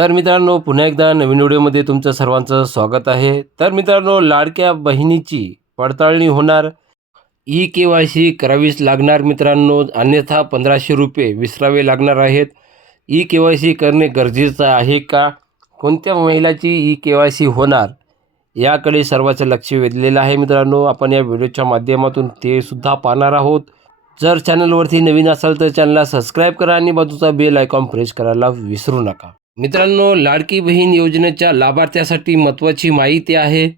तर मित्रांनो पुन्हा एकदा नवीन व्हिडिओमध्ये तुमचं सर्वांचं स्वागत आहे. तर मित्रांनो लाडक्या बहिणीची पडताळणी होणार. ई के वाय सी करावीच लागणार मित्रांनो अन्यथा पंधराशे रुपये विसरावे लागणार आहेत. ई के वाय सी करणे गरजेचं आहे का? कोणत्या महिलाची ई के वाय सी होणार? याकडे सर्वांचं लक्ष वेधलेलं आहे मित्रांनो. आपण या व्हिडिओच्या माध्यमातून ते सुद्धा पाहणार आहोत. जर चॅनलवरती नवीन असाल तर चॅनलला सबस्क्राईब करा आणि बाजूचा बेल आयकॉन प्रेस करायला विसरू नका. मित्रांनो लाडकी बहीण योजनेच्या लाभार्थ्यासाठी महत्त्वाची माहिती आहे.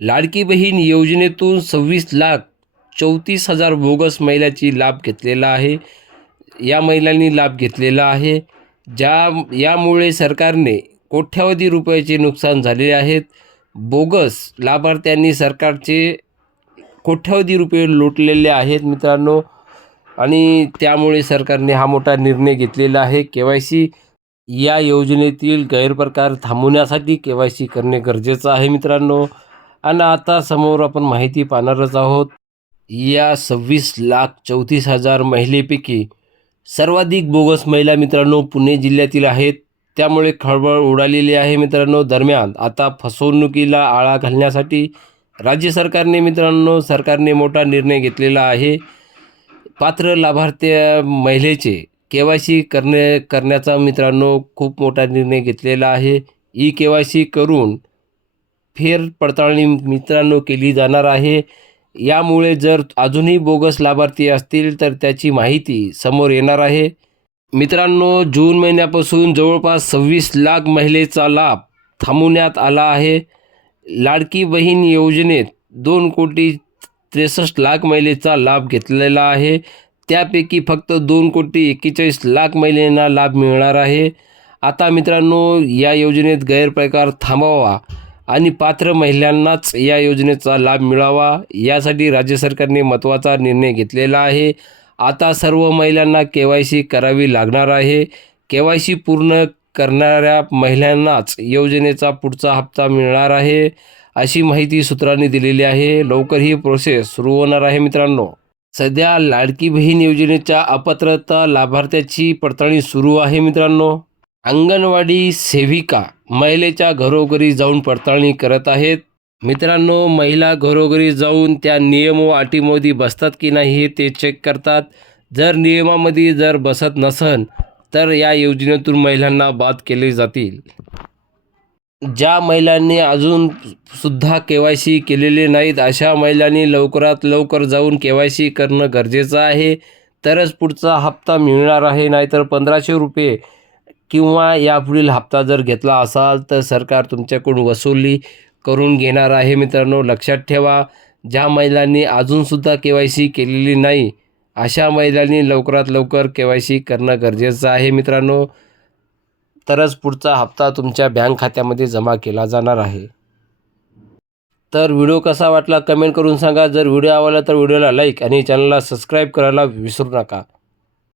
लाडकी बहीण योजनेतून सव्वीस लाख चौतीस हजार बोगस महिलाची लाभ घेतलेला आहे. या महिलांनी लाभ घेतलेला आहे. ज्या यामुळे सरकारने कोट्यावधी रुपयाचे नुकसान झालेले आहेत. बोगस लाभार्थ्यांनी सरकारचे कोट्यावधी रुपये लुटलेले आहेत मित्रांनो. आणि त्यामुळे सरकारने हा मोठा निर्णय घेतलेला आहे. के वाय सी या योजनेतील गैरप्रकार थांबवण्यासाठी के वाय सी करणे गरजेचं आहे मित्रांनो. आणि आता समोर आपण माहिती पाहणारच आहोत. या सव्वीस लाख चौतीस हजार महिलेपैकी सर्वाधिक बोगस महिला मित्रांनो पुणे जिल्ह्यातील आहेत. त्यामुळे खळबळ उडालेली आहे मित्रांनो. दरम्यान आता फसवणुकीला आळा घालण्यासाठी राज्य सरकारने मित्रांनो सरकारने मोठा निर्णय घेतलेला आहे. पात्र लाभार्थी महिलेचे के वाय सी करणे करण्याचा मित्रांनो खूप मोठा निर्णय घेतलेला आहे. ई के वाय सी करून फेर पडताळणी मित्रांनो केली जाणार आहे. यामुळे जर अजूनही बोगस लाभार्थी असतील तर त्याची माहिती समोर येणार आहे. मित्रांनो जून महिन्यापासून जवळपास सव्वीस लाख महिलेचा लाभ थांबवण्यात आला आहे. लाडकी बहीण योजनेत दोन कोटी त्रेसष्ट लाख महिलेचा लाभ घेतलेला आहे. त्यापैकी फक्त दोन कोटी एक्केचाळीस लाख महिलांना लाभ मिळणार आहे. आता मित्रांनो या योजनेत गैरप्रकार थांबावा आणि पात्र महिलांनाच या योजनेचा लाभ मिळावा यासाठी राज्य सरकारने महत्त्वाचा निर्णय घेतलेला आहे. आता सर्व महिलांना के वाय सी करावी लागणार आहे. के वाय सी पूर्ण करणाऱ्या महिलांनाच योजनेचा पुढचा हप्ता मिळणार आहे अशी माहिती सूत्रांनी दिलेली आहे. लवकर ही प्रोसेस सुरू होणार आहे मित्रांनो. सध्या लाडकी बहीण योजनेच्या अपात्रता लाभार्थ्याची पडताळणी सुरू आहे मित्रांनो. अंगणवाडी सेविका महिलेच्या घरोघरी जाऊन पडताळणी करत आहेत. मित्रांनो महिला घरोघरी जाऊन त्या नियम व अटीमध्ये बसतात की नाही हे ते चेक करतात. जर नियमामध्ये जर बसत नसन तर या योजनेतून महिलांना बाद केले जातील. ज्या महिलांनी अजून सुद्धा के वाय सी केलेले नाहीत अशा महिलांनी लवकरात लवकर जाऊन के वाय सी करणं गरजेचं आहे. तरच पुढचा हप्ता मिळणार आहे नाहीतर पंधराशे रुपये किंवा यापुढील हप्ता जर घेतला असाल तर सरकार तुमच्याकडून वसुली करून घेणार आहे. मित्रांनो लक्षात ठेवा ज्या महिलांनी अजूनसुद्धा के वाय सी केलेली नाही अशा महिलांनी लवकरात लवकर के वाय सी करणं गरजेचं आहे. मित्रांनो तरच पुढचा हप्ता तुमच्या बँक खात्यामध्ये जमा केला जाणार आहे. तर व्हिडिओ कसा वाटला कमेंट करून सांगा. जर व्हिडिओ आवडला तर व्हिडिओला लाईक आणि चॅनलला सबस्क्राईब करायला विसरू नका.